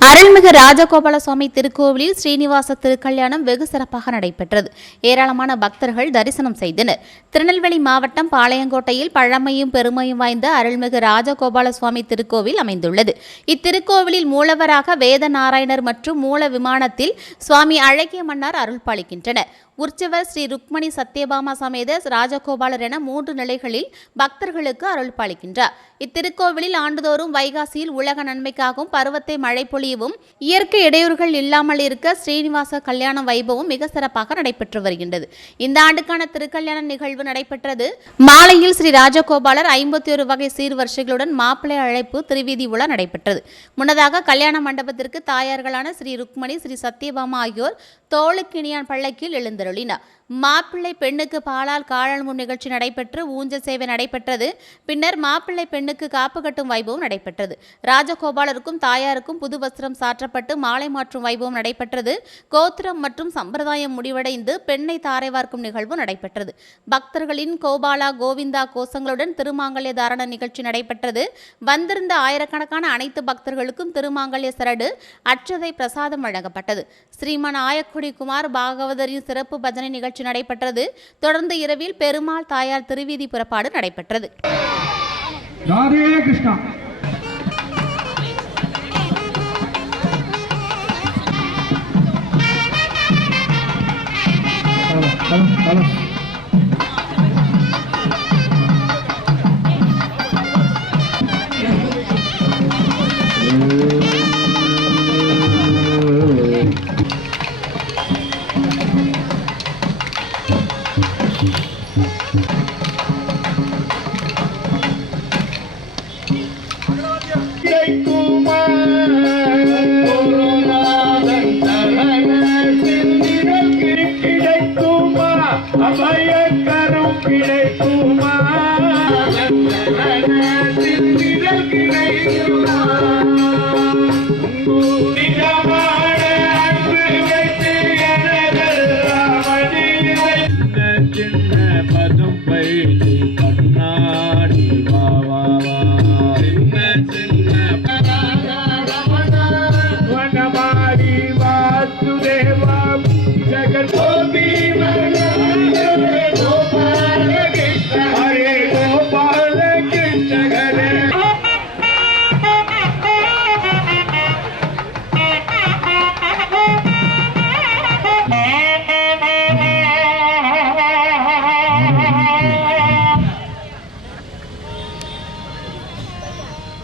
அருள்மிகு ராஜகோபால சுவாமி திருக்கோவிலில் ஸ்ரீனிவாச திருக்கல்யாணம் வெகு சிறப்பாக நடைபெற்றது. ஏராளமான பக்தர்கள் தரிசனம் செய்தனர். திருநெல்வேலி மாவட்டம் பாளையங்கோட்டையில் பழமையும் பெருமையும் வாய்ந்த அருள்மிகு ராஜகோபால சுவாமி திருக்கோவில் அமைந்துள்ளது. இத்திருக்கோவிலில் மூலவராக வேதநாராயணர் மற்றும் மூல விமானத்தில் சுவாமி அழகிய மன்னார் அருள் பாலிக்கின்றனர். உற்சவர் ஸ்ரீ ருக்மணி சத்யபாமா சமேத ராஜகோபாலர் என 3 நிலைகளில் பக்தர்களுக்கு அருள் பாலிக்கின்றார். இத்திருக்கோவிலில் ஆண்டுதோறும் வைகாசியில் உலக நன்மைக்காகவும் பருவத்தை மழை பொழியவும் இயற்கை இடையூறுகள் இல்லாமல் இருக்க ஸ்ரீனிவாச கல்யாண வைபவம் மிக சிறப்பாக நடைபெற்று வருகின்றது. இந்த ஆண்டுக்கான திருக்கல்யாண நிகழ்வு நடைபெற்றது. மாலையில் ஸ்ரீ ராஜகோபாலர் 51 வகை சீர்வரிசைகளுடன் மாப்பிள்ளை அழைப்பு திருவீதி உலா நடைபெற்றது. முன்னதாக கல்யாண மண்டபத்திற்கு தாயார்களான ஸ்ரீ ருக்மணி ஸ்ரீ சத்யபாமா ஆகியோர் தோளுக்கிணியான் பல்லக்கில் எழுந்தருளினார். மாப்பிள்ளை பெண்ணுக்கு பாலால் காழல்மும் நிகழ்ச்சி நடைபெற்று ஊஞ்சல் சேவை நடைபெற்றது. பின்னர் மாப்பிள்ளை பெண்ணுக்கு காப்பு கட்டும் வைபவம் நடைபெற்றது. ராஜகோபாலருக்கும் தாயாருக்கும் புது வஸ்திரம் சாற்றப்பட்டு மாலை மாற்றும் வைபவம் நடைபெற்றது. கோத்திரம் மற்றும் சம்பிரதாயம் முடிவடைந்து பெண்ணை தாரை வார்க்கும் நிகழ்வு நடைபெற்றது. பக்தர்களின் கோபாலா கோவிந்தா கோஷங்களுடன் திருமாங்கல்ய தாரண நிகழ்ச்சி நடைபெற்றது. வந்திருந்த ஆயிரக்கணக்கான அனைத்து பக்தர்களுக்கும் திருமாங்கல்ய சரடு அட்சதை பிரசாதம் வழங்கப்பட்டது. ஸ்ரீமன் ஆயக்குடி குமார் பாகவதரின் சிறப்பு பஜனை நிகழ்ச்சி நடைபெற்றது. தொடர்ந்து இரவில் பெருமாள் தாயார் திருவீதி புறப்பாடு நடைபெற்றது. ராதே கிருஷ்ணா.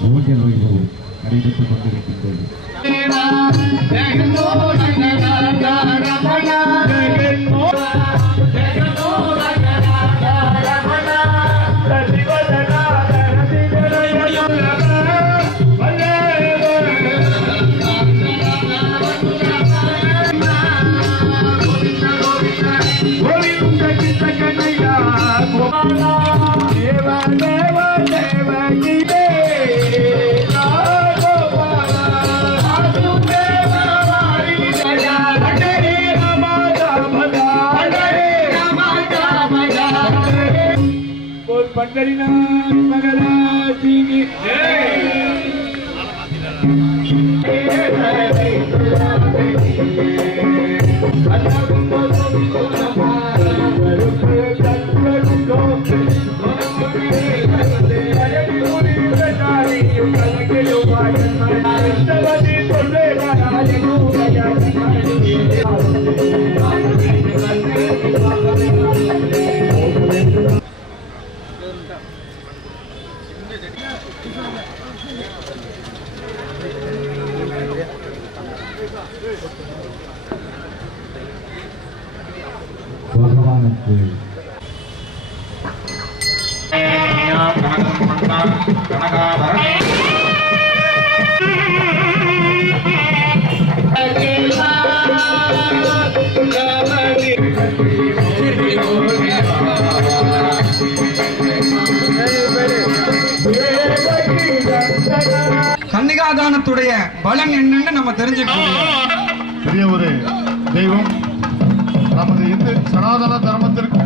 ஊஞ்சல் வைபவம் நடைபெற்றுக் கொண்டிருக்கின்றது. पंढरीनाथ महाराज की பகவானுக்கு கன்னிகாதானத்துடைய பலன் என்னன்னு நம்ம தெரிஞ்சுக்கணும். பெரிய ஒரு தெய்வம் நமது இந்து சனாதன தர்மத்திற்கு